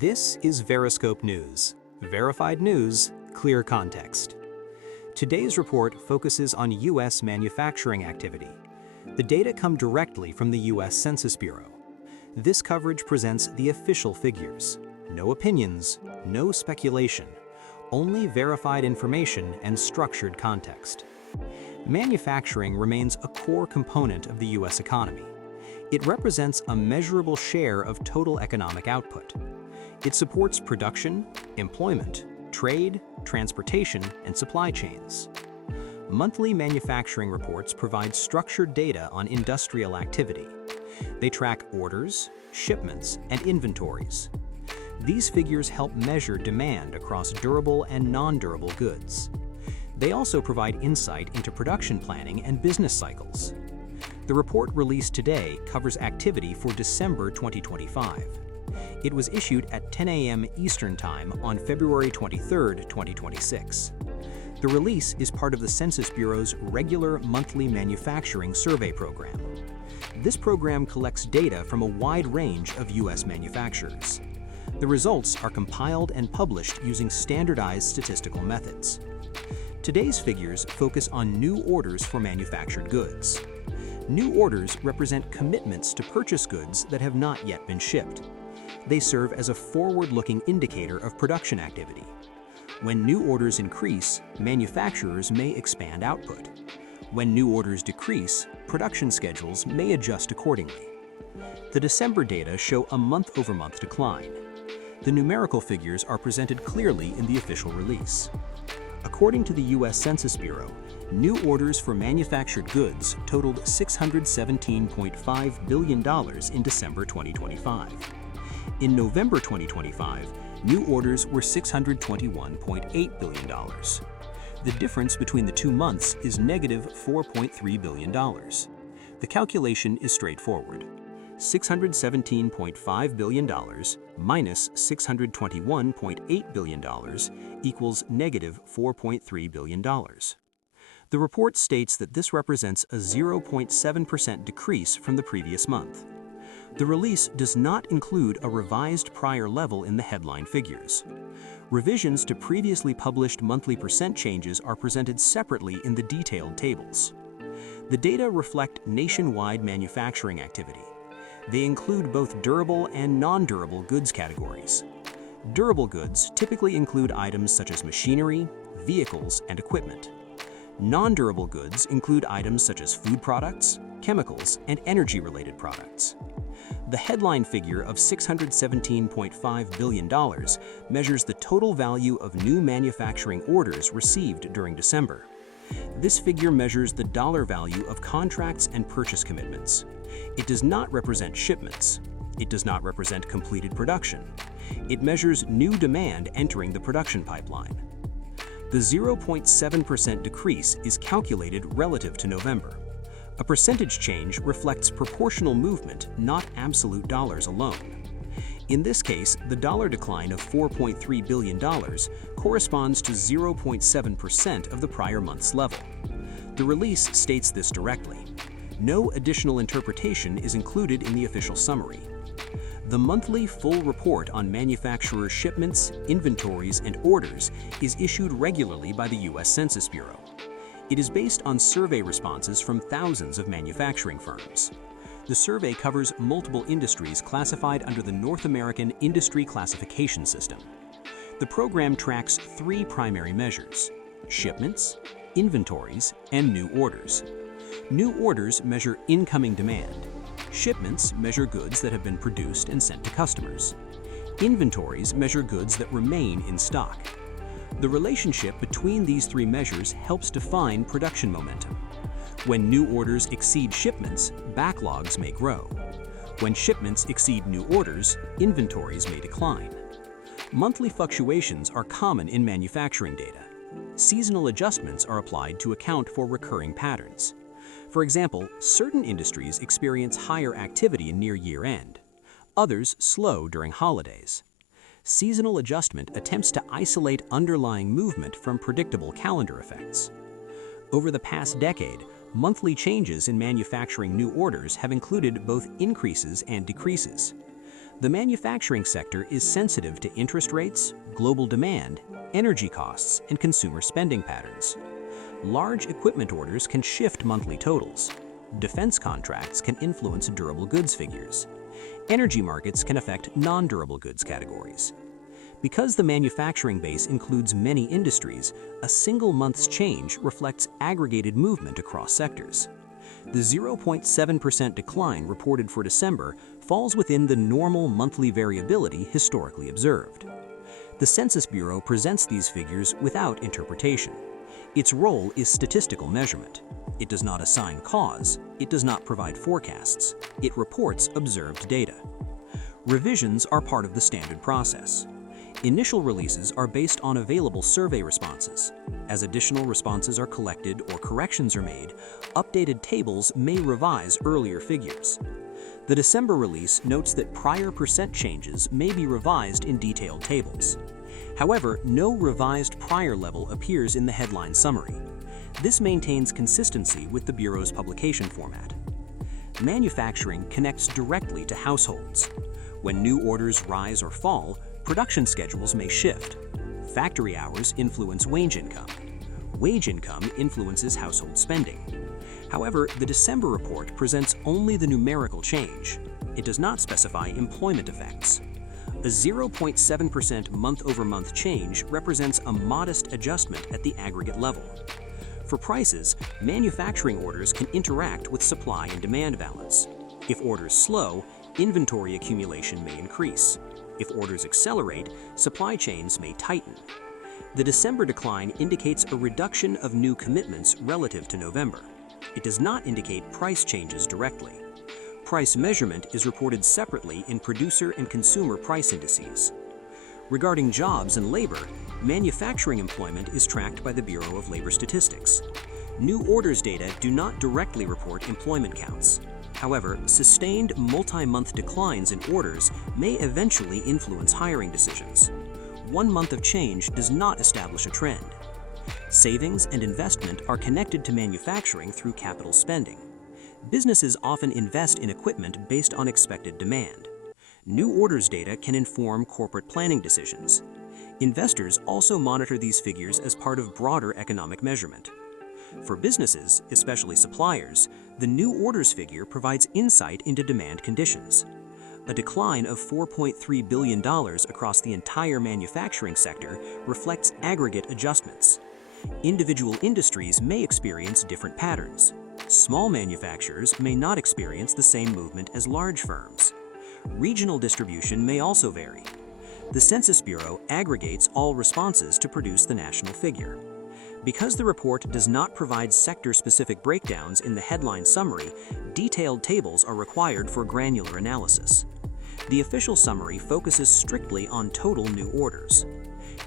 This is VeriScope News. Verified news, clear context. Today's report focuses on U.S. manufacturing activity. The data come directly from the U.S. Census Bureau. This coverage presents the official figures. No opinions, no speculation, only verified information and structured context. Manufacturing remains a core component of the U.S. economy. It represents a measurable share of total economic output. It supports production, employment, trade, transportation, and supply chains. Monthly manufacturing reports provide structured data on industrial activity. They track orders, shipments, and inventories. These figures help measure demand across durable and non-durable goods. They also provide insight into production planning and business cycles. The report released today covers activity for December 2025. It was issued at 10 a.m. Eastern Time on February 23, 2026. The release is part of the Census Bureau's regular monthly manufacturing survey program. This program collects data from a wide range of U.S. manufacturers. The results are compiled and published using standardized statistical methods. Today's figures focus on new orders for manufactured goods. New orders represent commitments to purchase goods that have not yet been shipped. They serve as a forward-looking indicator of production activity. When new orders increase, manufacturers may expand output. When new orders decrease, production schedules may adjust accordingly. The December data show a month-over-month decline. The numerical figures are presented clearly in the official release. According to the U.S. Census Bureau, new orders for manufactured goods totaled $617.5 billion in December 2025. In November 2025, new orders were $621.8 billion. The difference between the 2 months is negative $4.3 billion. The calculation is straightforward. $617.5 billion minus $621.8 billion equals negative $4.3 billion. The report states that this represents a 0.7% decrease from the previous month. The release does not include a revised prior level in the headline figures. Revisions to previously published monthly percent changes are presented separately in the detailed tables. The data reflect nationwide manufacturing activity. They include both durable and non-durable goods categories. Durable goods typically include items such as machinery, vehicles, and equipment. Non-durable goods include items such as food products, chemicals, and energy-related products. The headline figure of $617.5 billion measures the total value of new manufacturing orders received during December. This figure measures the dollar value of contracts and purchase commitments. It does not represent shipments. It does not represent completed production. It measures new demand entering the production pipeline. The 0.7% decrease is calculated relative to November. A percentage change reflects proportional movement, not absolute dollars alone. In this case, the dollar decline of $4.3 billion corresponds to 0.7% of the prior month's level. The release states this directly. No additional interpretation is included in the official summary. The monthly full report on manufacturer shipments, inventories, and orders is issued regularly by the U.S. Census Bureau. It is based on survey responses from thousands of manufacturing firms. The survey covers multiple industries classified under the North American Industry Classification System. The program tracks 3 primary measures: shipments, inventories, and new orders. New orders measure incoming demand. Shipments measure goods that have been produced and sent to customers. Inventories measure goods that remain in stock. The relationship between these 3 measures helps define production momentum. When new orders exceed shipments, backlogs may grow. When shipments exceed new orders, inventories may decline. Monthly fluctuations are common in manufacturing data. Seasonal adjustments are applied to account for recurring patterns. For example, certain industries experience higher activity near year-end. Others slow during holidays. Seasonal adjustment attempts to isolate underlying movement from predictable calendar effects. Over the past decade, monthly changes in manufacturing new orders have included both increases and decreases. The manufacturing sector is sensitive to interest rates, global demand, energy costs, and consumer spending patterns. Large equipment orders can shift monthly totals. Defense contracts can influence durable goods figures. Energy markets can affect non-durable goods categories. Because the manufacturing base includes many industries, a single month's change reflects aggregated movement across sectors. The 0.7% decline reported for December falls within the normal monthly variability historically observed. The Census Bureau presents these figures without interpretation. Its role is statistical measurement. It does not assign cause, it does not provide forecasts, it reports observed data. Revisions are part of the standard process. Initial releases are based on available survey responses. As additional responses are collected or corrections are made, updated tables may revise earlier figures. The December release notes that prior percent changes may be revised in detailed tables. However, no revised prior level appears in the headline summary. This maintains consistency with the Bureau's publication format. Manufacturing connects directly to households. When new orders rise or fall, production schedules may shift. Factory hours influence wage income. Wage income influences household spending. However, the December report presents only the numerical change. It does not specify employment effects. A 0.7% month-over-month change represents a modest adjustment at the aggregate level. For prices, manufacturing orders can interact with supply and demand balance. If orders slow, inventory accumulation may increase. If orders accelerate, supply chains may tighten. The December decline indicates a reduction of new commitments relative to November. It does not indicate price changes directly. Price measurement is reported separately in producer and consumer price indices. Regarding jobs and labor, manufacturing employment is tracked by the Bureau of Labor Statistics. New orders data do not directly report employment counts. However, sustained multi-month declines in orders may eventually influence hiring decisions. 1 month of change does not establish a trend. Savings and investment are connected to manufacturing through capital spending. Businesses often invest in equipment based on expected demand. New orders data can inform corporate planning decisions. Investors also monitor these figures as part of broader economic measurement. For businesses, especially suppliers, the new orders figure provides insight into demand conditions. A decline of $4.3 billion across the entire manufacturing sector reflects aggregate adjustments. Individual industries may experience different patterns. Small manufacturers may not experience the same movement as large firms. Regional distribution may also vary. The Census Bureau aggregates all responses to produce the national figure. Because the report does not provide sector-specific breakdowns in the headline summary, detailed tables are required for granular analysis. The official summary focuses strictly on total new orders.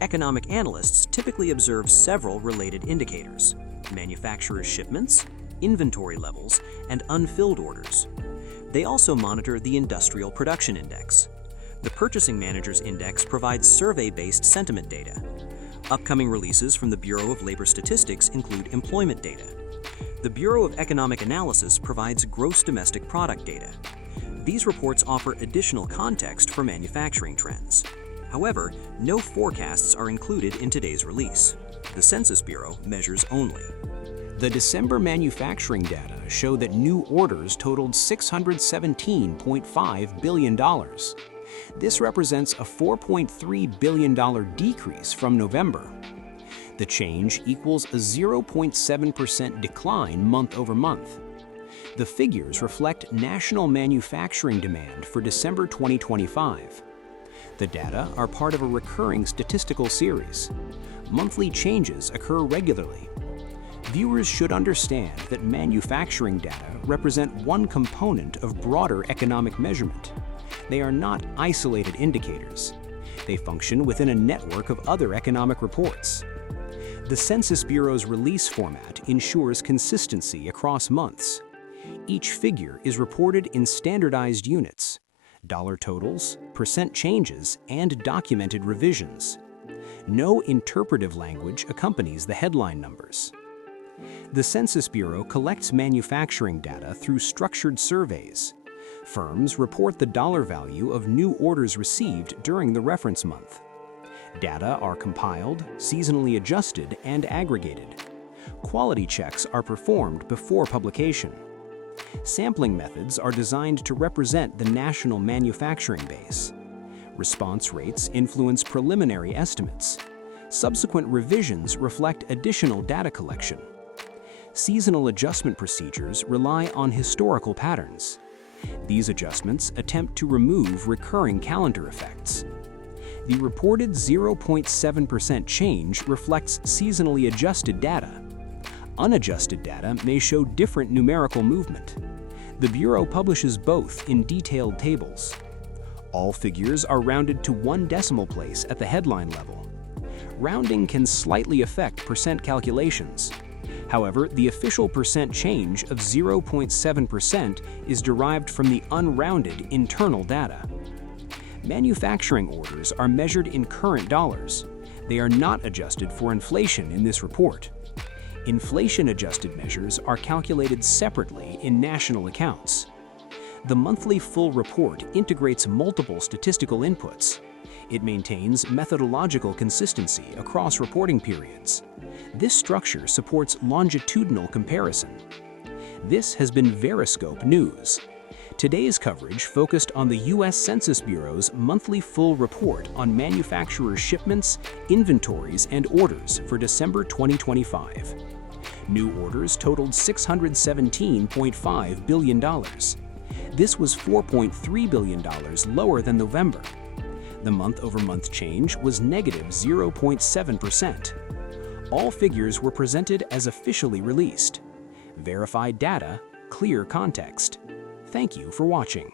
Economic analysts typically observe several related indicators: manufacturers' shipments, inventory levels, and unfilled orders. They also monitor the Industrial Production Index. The Purchasing Managers Index provides survey-based sentiment data. Upcoming releases from the Bureau of Labor Statistics include employment data. The Bureau of Economic Analysis provides gross domestic product data. These reports offer additional context for manufacturing trends. However, no forecasts are included in today's release. The Census Bureau measures only. The December manufacturing data show that new orders totaled $617.5 billion. This represents a $4.3 billion decrease from November. The change equals a 0.7% decline month over month. The figures reflect national manufacturing demand for December 2025. The data are part of a recurring statistical series. Monthly changes occur regularly. Viewers should understand that manufacturing data represent one component of broader economic measurement. They are not isolated indicators. They function within a network of other economic reports. The Census Bureau's release format ensures consistency across months. Each figure is reported in standardized units: dollar totals, percent changes, and documented revisions. No interpretive language accompanies the headline numbers. The Census Bureau collects manufacturing data through structured surveys. Firms report the dollar value of new orders received during the reference month. Data are compiled, seasonally adjusted, and aggregated. Quality checks are performed before publication. Sampling methods are designed to represent the national manufacturing base. Response rates influence preliminary estimates. Subsequent revisions reflect additional data collection. Seasonal adjustment procedures rely on historical patterns. These adjustments attempt to remove recurring calendar effects. The reported 0.7% change reflects seasonally adjusted data. Unadjusted data may show different numerical movement. The Bureau publishes both in detailed tables. All figures are rounded to 1 decimal place at the headline level. Rounding can slightly affect percent calculations. However, the official percent change of 0.7% is derived from the unrounded internal data. Manufacturing orders are measured in current dollars. They are not adjusted for inflation in this report. Inflation-adjusted measures are calculated separately in national accounts. The monthly full report integrates multiple statistical inputs. It maintains methodological consistency across reporting periods. This structure supports longitudinal comparison. This has been VeriScope News. Today's coverage focused on the U.S. Census Bureau's monthly full report on manufacturers' shipments, inventories, and orders for December 2025. New orders totaled $617.5 billion. This was $4.3 billion lower than November. The month-over-month change was negative 0.7%. All figures were presented as officially released. Verified data, clear context. Thank you for watching.